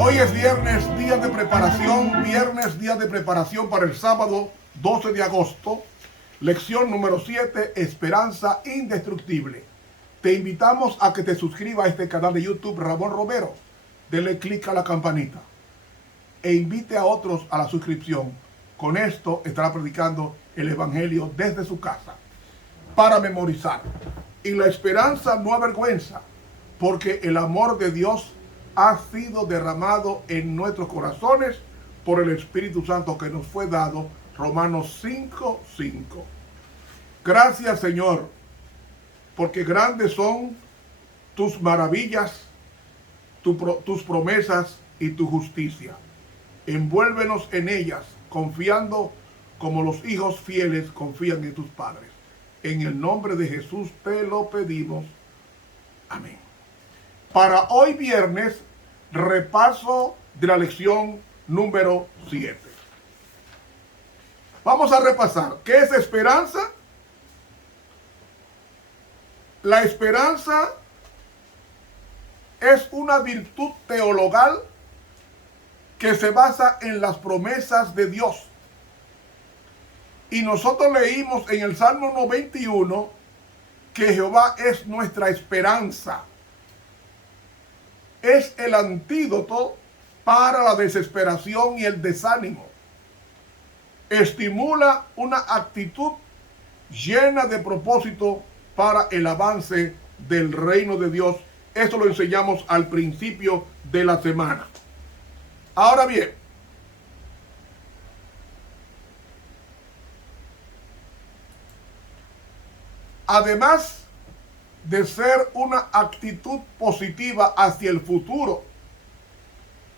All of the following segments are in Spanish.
Hoy es viernes, día de preparación para el sábado 12 de agosto. Lección número 7, Esperanza Indestructible. Te invitamos a que te suscribas a este canal de YouTube, Ramón Romero. Dele clic a la campanita e invite a otros a la suscripción. Con esto estará predicando el Evangelio desde su casa para memorizar. Y la esperanza no avergüenza, porque el amor de Dios ha sido derramado en nuestros corazones por el Espíritu Santo que nos fue dado. Romanos 5:5. Gracias, Señor, porque grandes son tus maravillas, tus promesas y tu justicia. Envuélvenos en ellas, confiando como los hijos fieles confían en tus padres. En el nombre de Jesús te lo pedimos. Amén. Para hoy viernes, repaso de la lección número 7. Vamos a repasar. ¿Qué es esperanza? La esperanza es una virtud teologal que se basa en las promesas de Dios. Y nosotros leímos en el Salmo 91 que Jehová es nuestra esperanza. Es el antídoto para la desesperación y el desánimo. Estimula una actitud llena de propósito para el avance del reino de Dios. Esto lo enseñamos al principio de la semana. Ahora bien, además de ser una actitud positiva hacia el futuro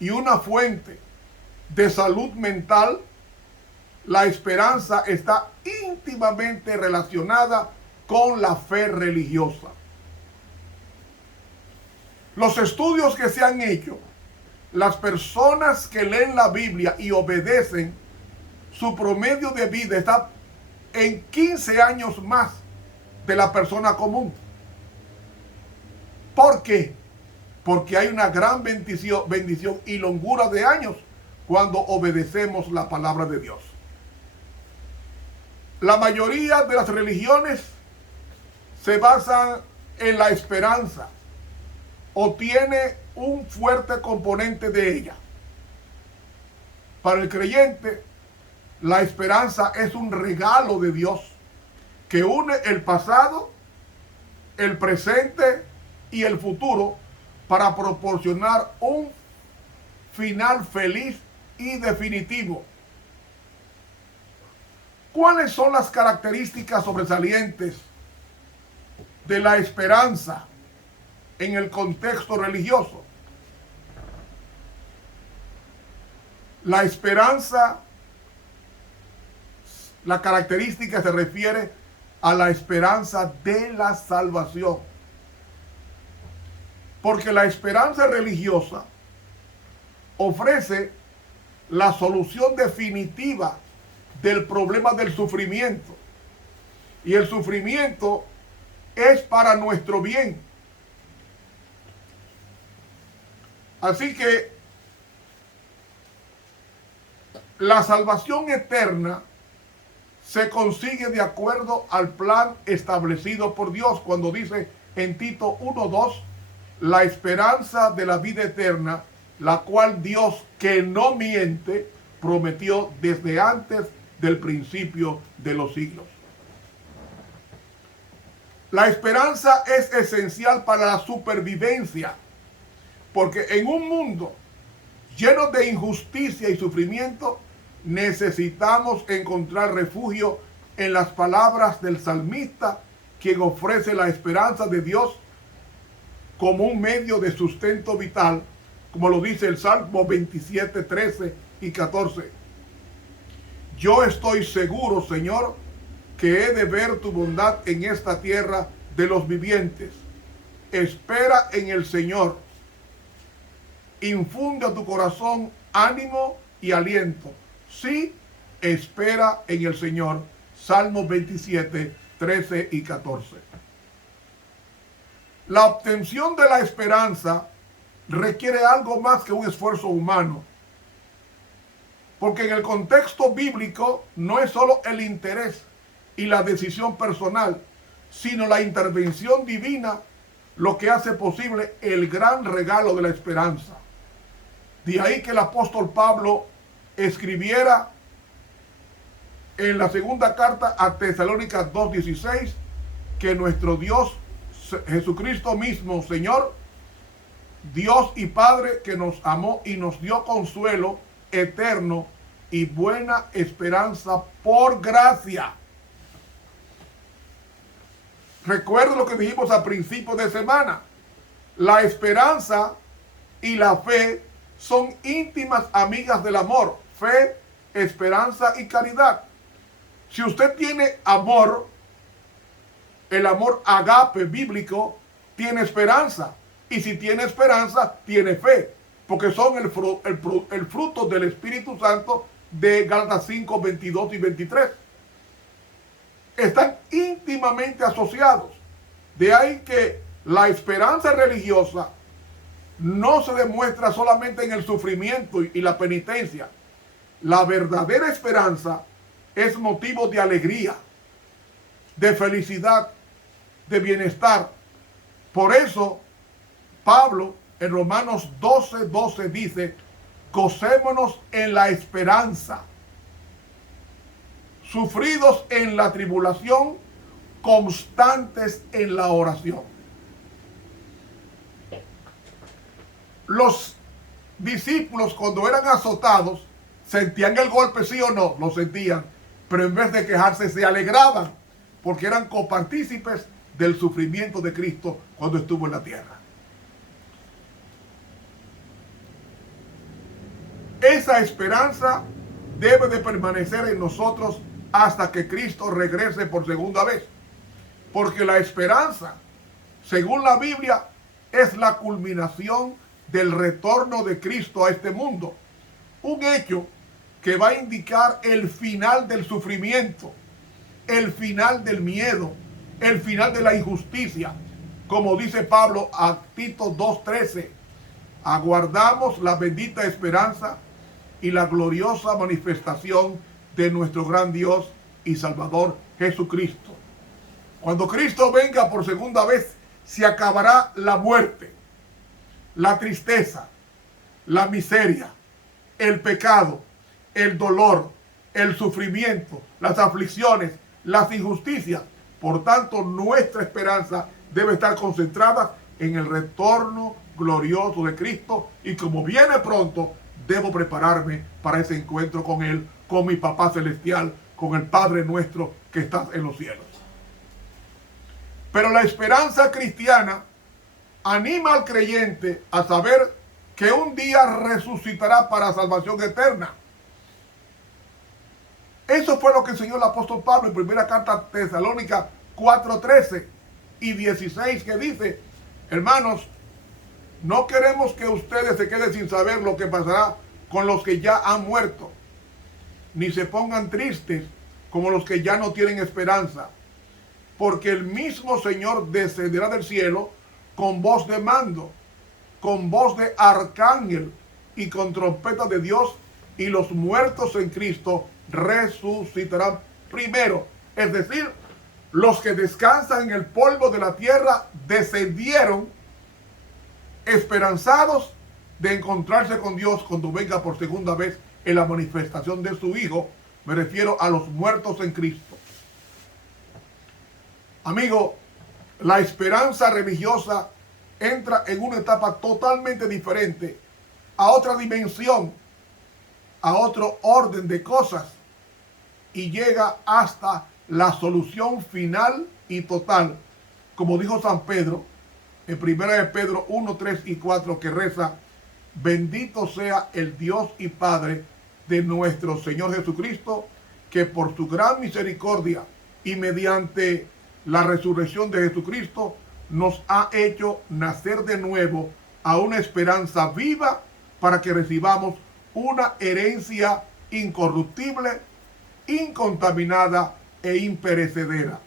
y una fuente de salud mental, la esperanza está íntimamente relacionada con la fe religiosa. Los estudios que se han hecho, las personas que leen la Biblia y obedecen, su promedio de vida está en 15 años más de la persona común. ¿Por qué? Porque hay una gran bendición y longura de años cuando obedecemos la palabra de Dios. La mayoría de las religiones se basan en la esperanza o tiene un fuerte componente de ella. Para el creyente, la esperanza es un regalo de Dios que une el pasado, el presente y el futuro para proporcionar un final feliz y definitivo. ¿Cuáles son las características sobresalientes de la esperanza en el contexto religioso? La esperanza, la característica se refiere a la esperanza de la salvación. Porque la esperanza religiosa ofrece la solución definitiva del problema del sufrimiento. Y el sufrimiento es para nuestro bien. Así que la salvación eterna se consigue de acuerdo al plan establecido por Dios cuando dice en Tito 1:2, la esperanza de la vida eterna, la cual Dios, que no miente, prometió desde antes del principio de los siglos. La esperanza es esencial para la supervivencia, porque en un mundo lleno de injusticia y sufrimiento, necesitamos encontrar refugio en las palabras del salmista, quien ofrece la esperanza de Dios como un medio de sustento vital, como lo dice el Salmo 27, 13 y 14. Yo estoy seguro, Señor, que he de ver tu bondad en esta tierra de los vivientes. Espera en el Señor. Infunde a tu corazón ánimo y aliento. Sí, espera en el Señor. Salmos 27, 13 y 14. La obtención de la esperanza requiere algo más que un esfuerzo humano. Porque en el contexto bíblico no es solo el interés y la decisión personal, sino la intervención divina lo que hace posible el gran regalo de la esperanza. De ahí que el apóstol Pablo escribiera en la segunda carta a Tesalónicas 2:16 que nuestro Dios, Jesucristo mismo, Señor, Dios y Padre, que nos amó y nos dio consuelo eterno y buena esperanza por gracia. Recuerda lo que dijimos a principios de semana. La esperanza y la fe son íntimas amigas del amor. Fe, esperanza y caridad. Si usted tiene amor, el amor agape bíblico, tiene esperanza. Y si tiene esperanza, tiene fe. Porque son el fruto del Espíritu Santo de Gálatas 5, 22 y 23. Están íntimamente asociados. De ahí que la esperanza religiosa no se demuestra solamente en el sufrimiento y la penitencia. La verdadera esperanza es motivo de alegría, de felicidad, de bienestar. Por eso, Pablo en Romanos 12:12 dice: gocémonos en la esperanza, sufridos en la tribulación, constantes en la oración. Los discípulos, cuando eran azotados, sentían el golpe, sí o no, lo sentían, pero en vez de quejarse se alegraban, porque eran copartícipes del sufrimiento de Cristo cuando estuvo en la tierra. Esa esperanza debe de permanecer en nosotros hasta que Cristo regrese por segunda vez. Porque la esperanza, según la Biblia, es la culminación del retorno de Cristo a este mundo. Un hecho que va a indicar el final del sufrimiento, el final del miedo, el final de la injusticia. Como dice Pablo a Tito 2:13, aguardamos la bendita esperanza y la gloriosa manifestación de nuestro gran Dios y Salvador Jesucristo. Cuando Cristo venga por segunda vez, se acabará la muerte, la tristeza, la miseria, el pecado, el dolor, el sufrimiento, las aflicciones, las injusticias. Por tanto, nuestra esperanza debe estar concentrada en el retorno glorioso de Cristo, y como viene pronto, debo prepararme para ese encuentro con Él, con mi Papá Celestial, con el Padre nuestro que está en los cielos. Pero la esperanza cristiana anima al creyente a saber que un día resucitará para salvación eterna. Eso fue lo que enseñó el apóstol Pablo en primera carta a Tesalónica 4:13 y 16, que dice: hermanos, no queremos que ustedes se queden sin saber lo que pasará con los que ya han muerto, ni se pongan tristes como los que ya no tienen esperanza, porque el mismo Señor descenderá del cielo con voz de mando, con voz de arcángel y con trompeta de Dios, y los muertos en Cristo resucitarán primero. Es decir, los que descansan en el polvo de la tierra descendieron esperanzados de encontrarse con Dios cuando venga por segunda vez en la manifestación de su Hijo. Me refiero a los muertos en Cristo. Amigo, la esperanza religiosa entra en una etapa totalmente diferente, a otra dimensión, a otro orden de cosas, y llega hasta la solución final y total, como dijo San Pedro en 1 Pedro 1, 3 y 4, que reza: bendito sea el Dios y Padre de nuestro Señor Jesucristo, que por su gran misericordia y mediante la resurrección de Jesucristo nos ha hecho nacer de nuevo a una esperanza viva, para que recibamos una herencia incorruptible, incontaminada e imperecedera.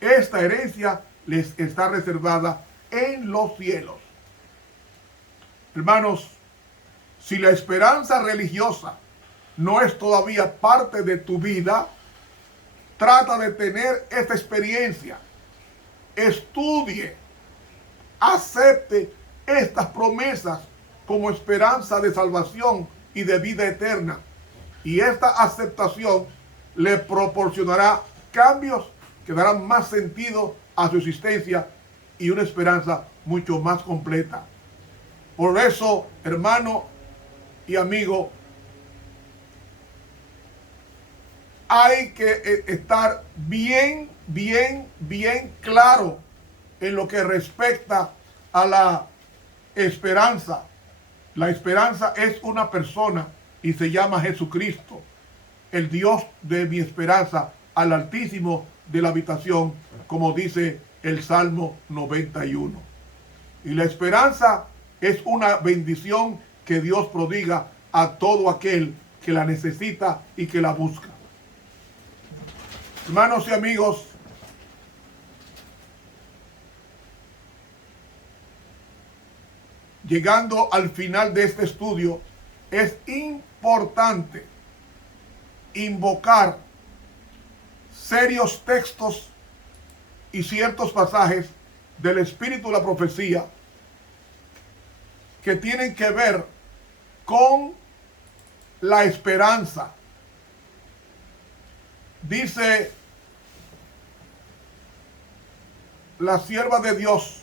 Esta herencia les está reservada en los cielos. Hermanos, si la esperanza religiosa no es todavía parte de tu vida, trata de tener esta experiencia. Estudie, acepte estas promesas como esperanza de salvación y de vida eterna. Y esta aceptación le proporcionará cambios que darán más sentido a su existencia y una esperanza mucho más completa. Por eso, hermano y amigo, hay que estar bien claro en lo que respecta a la esperanza. La esperanza es una persona y se llama Jesucristo, el Dios de mi esperanza, al Altísimo de la habitación, como dice el Salmo 91. Y la esperanza es una bendición que Dios prodiga a todo aquel que la necesita y que la busca. Hermanos y amigos, llegando al final de este estudio, es importante invocar serios textos y ciertos pasajes del Espíritu de la profecía que tienen que ver con la esperanza. Dice la sierva de Dios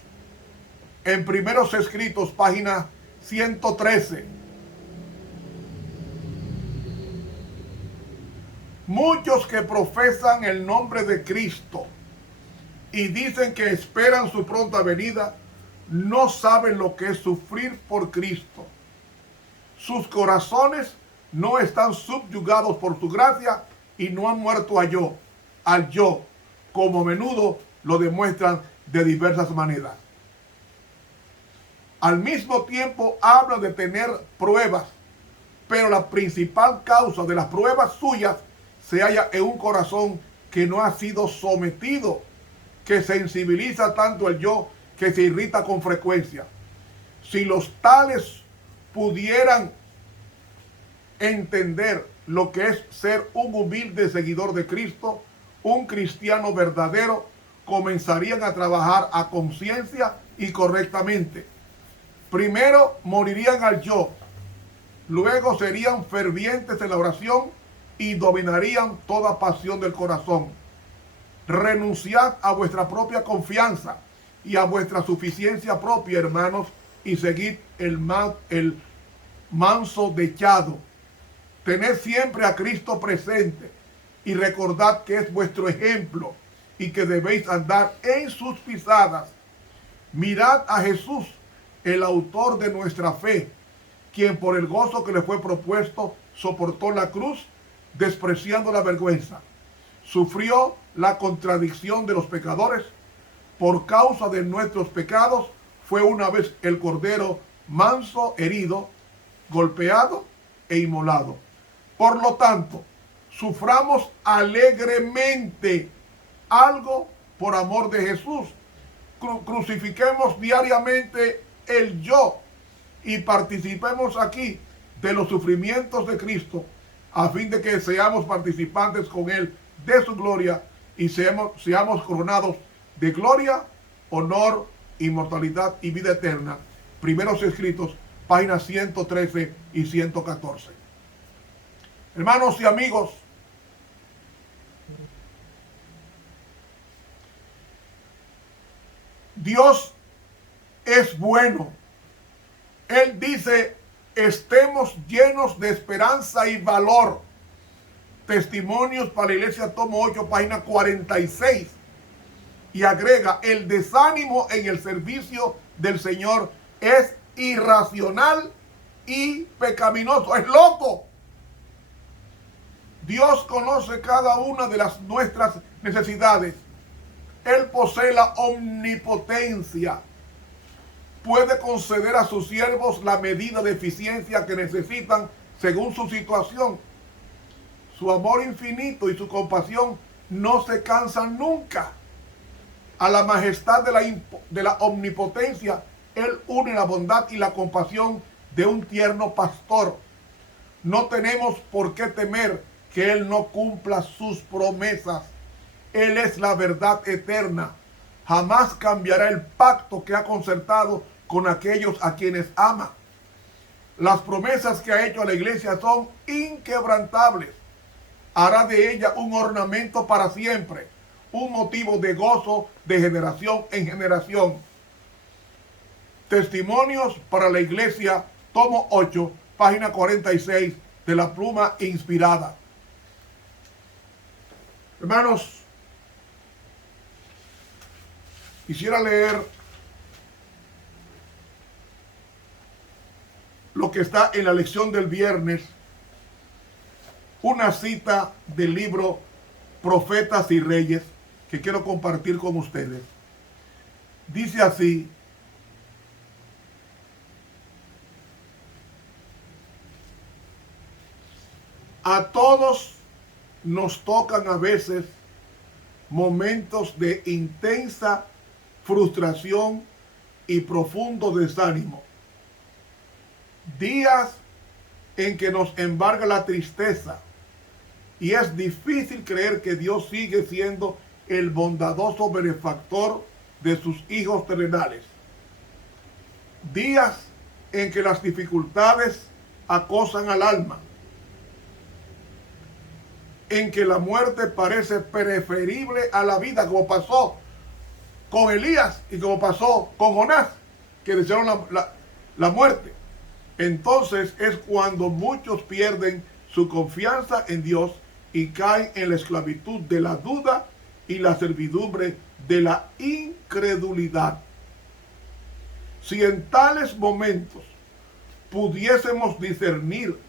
en Primeros Escritos, página 113. Muchos que profesan el nombre de Cristo y dicen que esperan su pronta venida, no saben lo que es sufrir por Cristo. Sus corazones no están subyugados por su gracia y no han muerto al yo, como a menudo lo demuestran de diversas maneras. Al mismo tiempo hablan de tener pruebas, pero la principal causa de las pruebas suyas se halla en un corazón que no ha sido sometido, que sensibiliza tanto el yo que se irrita con frecuencia. Si los tales pudieran entender lo que es ser un humilde seguidor de Cristo, un cristiano verdadero, comenzarían a trabajar a conciencia y correctamente. Primero morirían al yo, luego serían fervientes en la oración y dominarían toda pasión del corazón. Renunciad a vuestra propia confianza y a vuestra suficiencia propia, hermanos, y seguid el manso dechado. Tened siempre a Cristo presente y recordad que es vuestro ejemplo y que debéis andar en sus pisadas. Mirad a Jesús, el autor de nuestra fe, quien por el gozo que le fue propuesto soportó la cruz, despreciando la vergüenza. Sufrió la contradicción de los pecadores. Por causa de nuestros pecados fue una vez el cordero manso, herido, golpeado e inmolado. Por lo tanto, suframos alegremente algo por amor de Jesús. Crucifiquemos diariamente el yo y participemos aquí de los sufrimientos de Cristo, a fin de que seamos participantes con Él de su gloria y seamos coronados de gloria, honor, inmortalidad y vida eterna. Primeros Escritos, páginas 113 y 114. Hermanos y amigos, Dios es bueno. Él dice, estemos llenos de esperanza y valor. Testimonios para la Iglesia, tomo 8, página 46. Y agrega, el desánimo en el servicio del Señor es irracional y pecaminoso. Es loco. Dios conoce cada una de nuestras necesidades. Él posee la omnipotencia. Puede conceder a sus siervos la medida de eficiencia que necesitan según su situación. Su amor infinito y su compasión no se cansan nunca. A la majestad de la omnipotencia, Él une la bondad y la compasión de un tierno pastor. No tenemos por qué temer que Él no cumpla sus promesas. Él es la verdad eterna. Jamás cambiará el pacto que ha concertado con aquellos a quienes ama. Las promesas que ha hecho a la iglesia son inquebrantables. Hará de ella un ornamento para siempre, un motivo de gozo de generación en generación. Testimonios para la iglesia, tomo 8, página 46 de la pluma inspirada. Hermanos, quisiera leer lo que está en la lección del viernes, una cita del libro Profetas y Reyes que quiero compartir con ustedes. Dice así: a todos nos tocan a veces momentos de intensa frustración y profundo desánimo. Días en que nos embarga la tristeza y es difícil creer que Dios sigue siendo el bondadoso benefactor de sus hijos terrenales. Días en que las dificultades acosan al alma, en que la muerte parece preferible a la vida, como pasó con Elías y como pasó con Jonás, que desearon la muerte. Entonces es cuando muchos pierden su confianza en Dios y caen en la esclavitud de la duda y la servidumbre de la incredulidad. Si en tales momentos pudiésemos discernir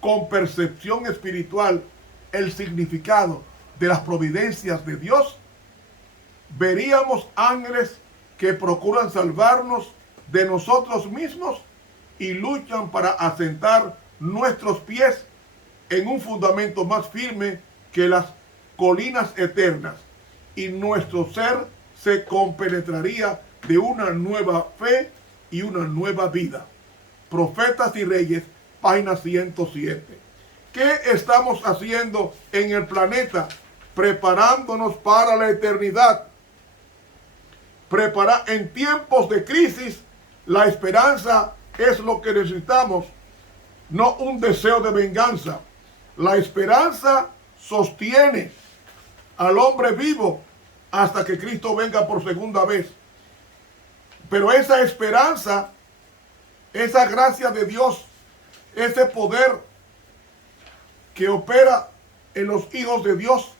con percepción espiritual el significado de las providencias de Dios, veríamos ángeles que procuran salvarnos de nosotros mismos y luchan para asentar nuestros pies en un fundamento más firme que las colinas eternas, y nuestro ser se compenetraría de una nueva fe y una nueva vida. Profetas y Reyes, página 107. ¿Qué estamos haciendo en el planeta? Preparándonos para la eternidad. En tiempos de crisis, la esperanza es lo que necesitamos, no un deseo de venganza. La esperanza sostiene al hombre vivo hasta que Cristo venga por segunda vez. Pero esa esperanza, esa gracia de Dios, ese poder que opera en los hijos de Dios,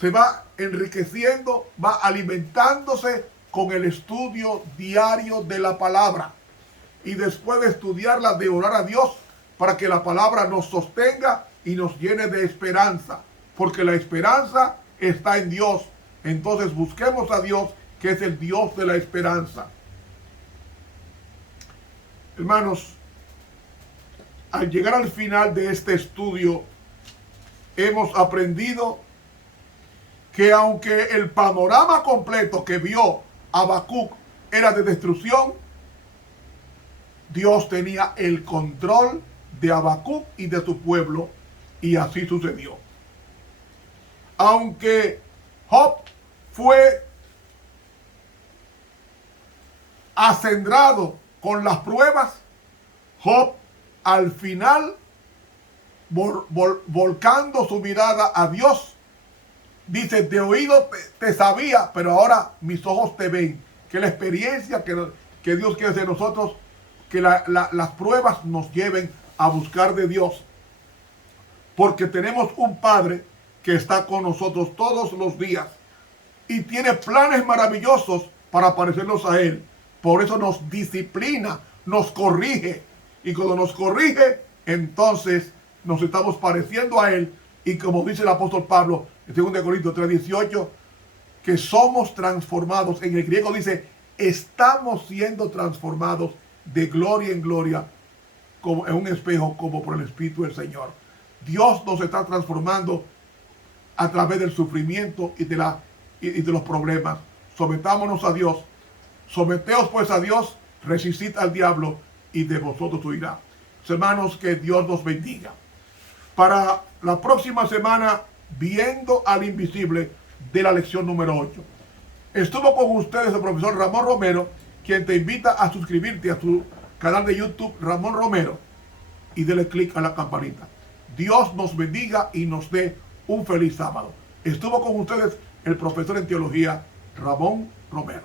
se va enriqueciendo, va alimentándose con el estudio diario de la palabra. Y después de estudiarla, de orar a Dios para que la palabra nos sostenga y nos llene de esperanza. Porque la esperanza está en Dios. Entonces busquemos a Dios, que es el Dios de la esperanza. Hermanos, al llegar al final de este estudio, hemos aprendido que aunque el panorama completo que vio Habacuc era de destrucción, Dios tenía el control de Habacuc y de su pueblo, y así sucedió. Aunque Job fue acendrado con las pruebas, Job al final, volcando su mirada a Dios, dice: de oído te sabía, pero ahora mis ojos te ven. Que la experiencia que Dios quiere hacer nosotros, que las pruebas nos lleven a buscar de Dios. Porque tenemos un Padre que está con nosotros todos los días y tiene planes maravillosos para parecernos a Él. Por eso nos disciplina, nos corrige. Y cuando nos corrige, entonces nos estamos pareciendo a Él. Y como dice el apóstol Pablo en 2 Corintios 3:18, que somos transformados. En el griego dice: estamos siendo transformados de gloria en gloria, como en un espejo, como por el Espíritu del Señor. Dios nos está transformando a través del sufrimiento y de los problemas. sometámonos a Dios. Someteos pues a Dios, resistid al diablo y de vosotros huirá. Hermanos, que Dios nos bendiga. Para la próxima semana, viendo al invisible de la lección número 8. Estuvo con ustedes el profesor Ramón Romero, quien te invita a suscribirte a su canal de YouTube Ramón Romero y dele clic a la campanita. Dios nos bendiga y nos dé un feliz sábado. Estuvo con ustedes el profesor en teología Ramón Romero.